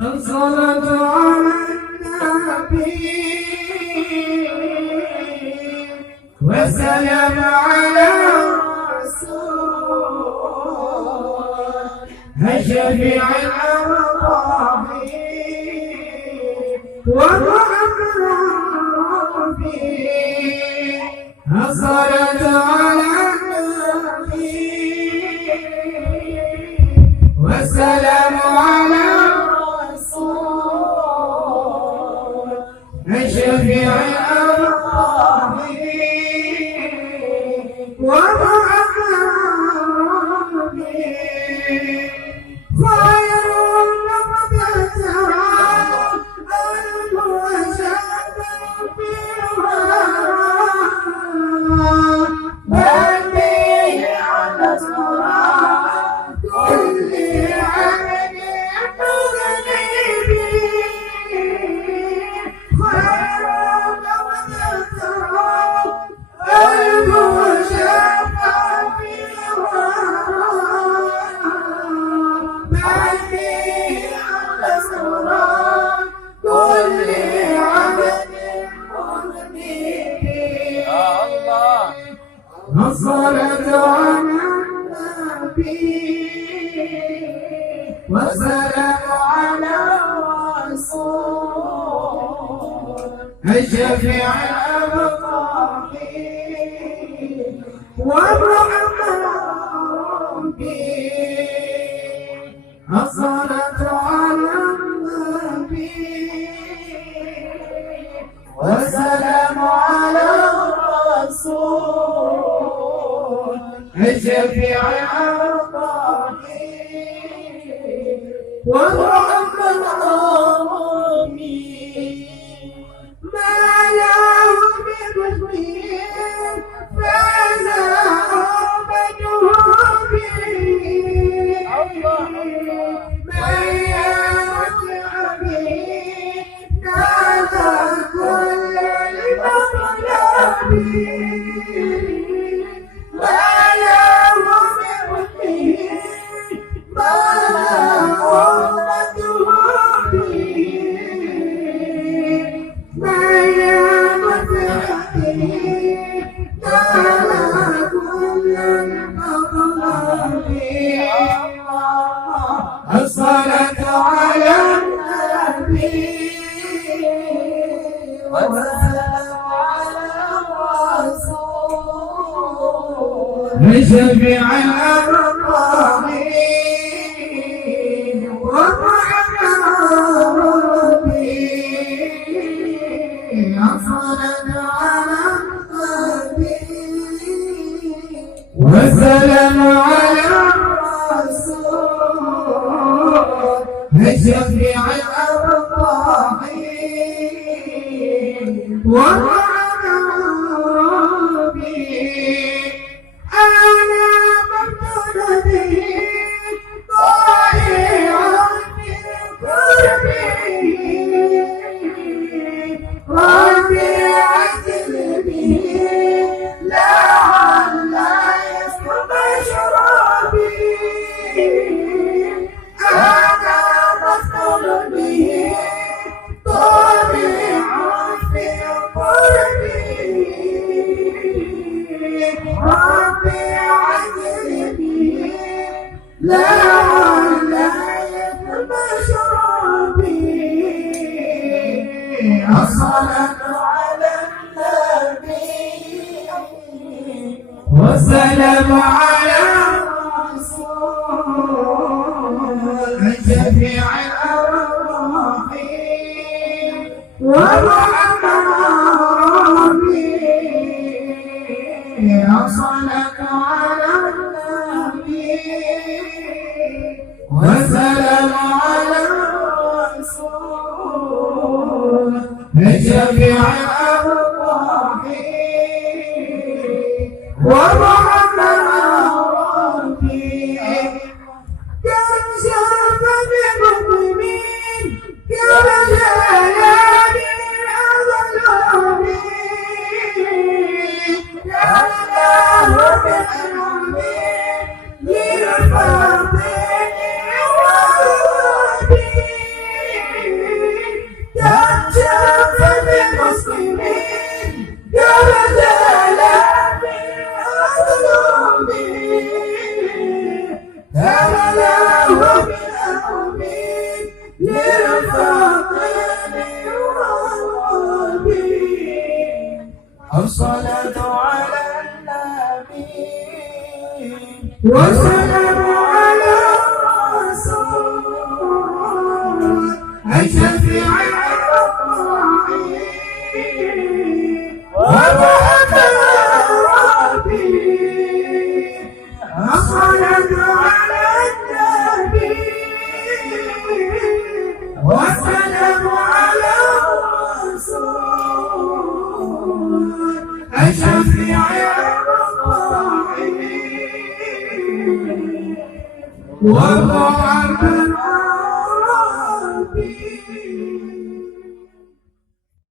الصلاة على النبي والسلام على الرسول الشفيع الرحيم والمعروف. الصلاة على النبي والسلام على الرسول الشفيع الرحيم والمعروف. خير المقتدى المشرف بل به على صراط كل عبد مذنب. خير المقتدى المشرف كل عبد مذنب. الصلاة على النبي والسلام على الرسول الشفيع الرحيم والمعروف. الصلاة على النبي والسلام على الرسول الشفيع الرحيم والمعروف. ما له بمسلم فاز أمته به. من يمتع به نال كل المطلب. ما له بمسلم ما أمته به. من يمتع به نال كل المطلب. الصلاة على النبي والسلام على الرسول الشفيع الرحيم والمعروف. الصلاة على النبي والسلام على الشفيع الرحيم والمعروف. أنا مبتلى به طائعا من قربه. ربي عجل به لعل يسكب شرابي. أنا مفتون به طامعا في قربي. ربي عجل به لعل يسكب شرابي. الصلاة على النبي والسلام على الرسول الشفيع الرحيم والمعروف. الصلاة على النبي والسلام على الرسول الشفيع الرحيم والمعروف. كم شرف بمؤمن كم جلال الأظلم. كم له بأمر للفضل والرب. أمله بالأمين للفاطمين والربين. الصلاة على النبي والسلام على الرسول الشفيع الرحيم وبعث ربي. الصلاة على النبي والسلام على الرسول الشفيع الرحيم وبعث